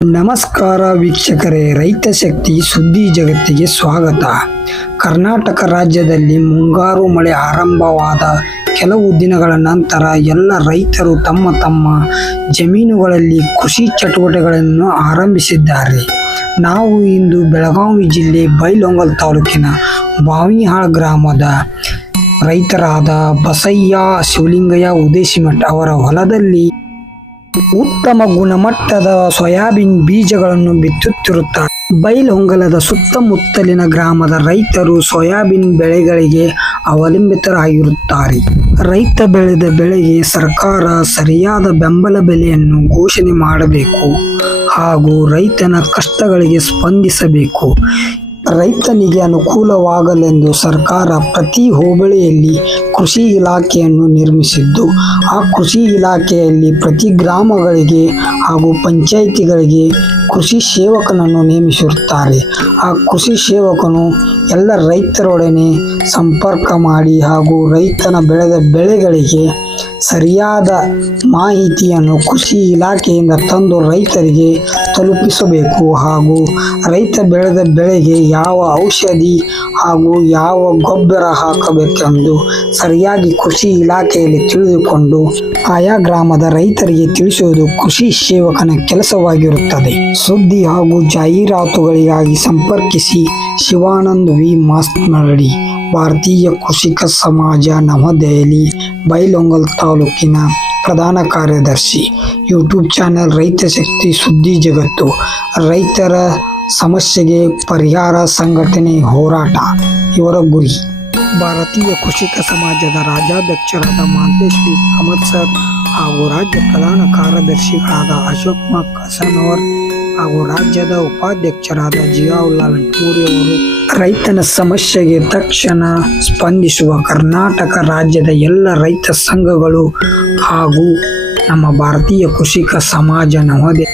ನಮಸ್ಕಾರ ವೀಕ್ಷಕರೇ, ರೈತ ಶಕ್ತಿ ಸುದ್ದಿ ಜಗತ್ತಿಗೆ ಸ್ವಾಗತ. ಕರ್ನಾಟಕ ರಾಜ್ಯದಲ್ಲಿ ಮುಂಗಾರು ಮಳೆ ಆರಂಭವಾದ ಕೆಲವು ದಿನಗಳ ನಂತರ ಎಲ್ಲ ರೈತರು ತಮ್ಮ ತಮ್ಮ ಜಮೀನುಗಳಲ್ಲಿ ಕೃಷಿ ಚಟುವಟಿಕೆಗಳನ್ನು ಆರಂಭಿಸಿದ್ದಾರೆ. ನಾವು ಇಂದು ಬೆಳಗಾವಿ ಜಿಲ್ಲೆ ಬೈಲಹೊಂಗಲ ತಾಲೂಕಿನ ಬಾವಿಹಾಳ ಗ್ರಾಮದ ರೈತರಾದ ಬಸಯ್ಯ ಶಿವಲಿಂಗಯ್ಯ ಉದೇಶಿಮಠ ಅವರ ಹೊಲದಲ್ಲಿ ಉತ್ತಮ ಗುಣಮಟ್ಟದ ಸೋಯಾಬೀನ್ ಬೀಜಗಳನ್ನು ಬಿತ್ತುತ್ತಿರುತ್ತಾರೆ. ಬೈಲಹೊಂಗಲದ ಸುತ್ತಮುತ್ತಲಿನ ಗ್ರಾಮದ ರೈತರು ಸೋಯಾಬೀನ್ ಬೆಳೆಗಳಿಗೆ ಅವಲಂಬಿತರಾಗಿರುತ್ತಾರೆ. ರೈತ ಬೆಳೆದ ಬೆಳೆಗೆ ಸರ್ಕಾರ ಸರಿಯಾದ ಬೆಂಬಲ ಬೆಲೆಯನ್ನು ಘೋಷಣೆ ಮಾಡಬೇಕು ಹಾಗೂ ರೈತನ ಕಷ್ಟಗಳಿಗೆ ಸ್ಪಂದಿಸಬೇಕು. ರೈತನಿಗೆ ಅನುಕೂಲವಾಗಲೆಂದು ಸರ್ಕಾರ ಪ್ರತಿ ಹೋಬಳಿಯಲ್ಲಿ ಕೃಷಿ ಇಲಾಖೆಯನ್ನು ನಿರ್ಮಿಸಿದ್ದು, ಆ ಕೃಷಿ ಇಲಾಖೆಯಲ್ಲಿ ಪ್ರತಿ ಗ್ರಾಮಗಳಿಗೆ ಹಾಗೂ ಪಂಚಾಯಿತಿಗಳಿಗೆ ಕೃಷಿ ಸೇವಕನನ್ನು ನೇಮಿಸಿರುತ್ತಾರೆ. ಆ ಕೃಷಿ ಸೇವಕನು ಎಲ್ಲ ರೈತರೊಡನೆ ಸಂಪರ್ಕ ಮಾಡಿ ಹಾಗೂ ರೈತನ ಬೆಳೆದ ಬೆಳೆಗಳಿಗೆ ಸರಿಯಾದ ಮಾಹಿತಿಯನ್ನು ಕೃಷಿ ಇಲಾಖೆಯಿಂದ ತಂದು ರೈತರಿಗೆ ತಲುಪಿಸಬೇಕು ಹಾಗೂ ರೈತ ಬೆಳೆದ ಬೆಳೆಗೆ ಯಾವ ಔಷಧಿ ಹಾಗೂ ಯಾವ ಗೊಬ್ಬರ ಹಾಕಬೇಕೆಂದು ಸರಿಯಾಗಿ ಕೃಷಿ ಇಲಾಖೆಯಲ್ಲಿ ತಿಳಿದುಕೊಂಡು ಆಯಾ ಗ್ರಾಮದ ರೈತರಿಗೆ ತಿಳಿಸುವುದು ಕೃಷಿ ಸೇವಕನ ಕೆಲಸವಾಗಿರುತ್ತದೆ. ಸುದ್ದಿ ಹಾಗೂ ಜಾಹೀರಾತುಗಳಿಗಾಗಿ ಸಂಪರ್ಕಿಸಿ ಶಿವಾನಂದ್ ವಿ ಮಾಸ್ನಳ್ಳಿ, ಭಾರತೀಯ ಕೃಷಿಕ ಸಮಾಜ, ನವದೆಹಲಿ, ಬೈಲಹೊಂಗಲ ತಾಲೂಕಿನ ಪ್ರಧಾನ ಕಾರ್ಯದರ್ಶಿ. ಯೂಟ್ಯೂಬ್ ಚಾನೆಲ್ ರೈತ ಶಕ್ತಿ ಸುದ್ದಿ ಜಗತ್ತು. ರೈತರ ಸಮಸ್ಯೆಗೆ ಪರಿಹಾರ ಸಂಘಟನೆ ಹೋರಾಟ ಇವರ ಗುರಿ. ಭಾರತೀಯ ಕೃಷಿಕ ಸಮಾಜದ ರಾಜ್ಯಾಧ್ಯಕ್ಷರಾದ ಮಾಂತೇಶ್ ವಿ ಕಾಮತ್ ಸರ್ ಹಾಗೂ ರಾಜ್ಯ ಪ್ರಧಾನ ಕಾರ್ಯದರ್ಶಿಗಳಾದ ಅಶೋಕ್ ಕಸನವರ್ ಹಾಗೂ ರಾಜ್ಯದ ಉಪಾಧ್ಯಕ್ಷರಾದ ಜಿಯಾವುಲ್ಲಾ ವೆಂಟಮೂರಿ ಅವರು ರೈತನ ಸಮಸ್ಯೆಗೆ ತಕ್ಷಣ ಸ್ಪಂದಿಸುವ ಕರ್ನಾಟಕ ರಾಜ್ಯದ ಎಲ್ಲ ರೈತ ಸಂಘಗಳು ಹಾಗೂ ನಮ್ಮ ಭಾರತೀಯ ಕೃಷಿಕ ಸಮಾಜ ನವದೆಹಲಿ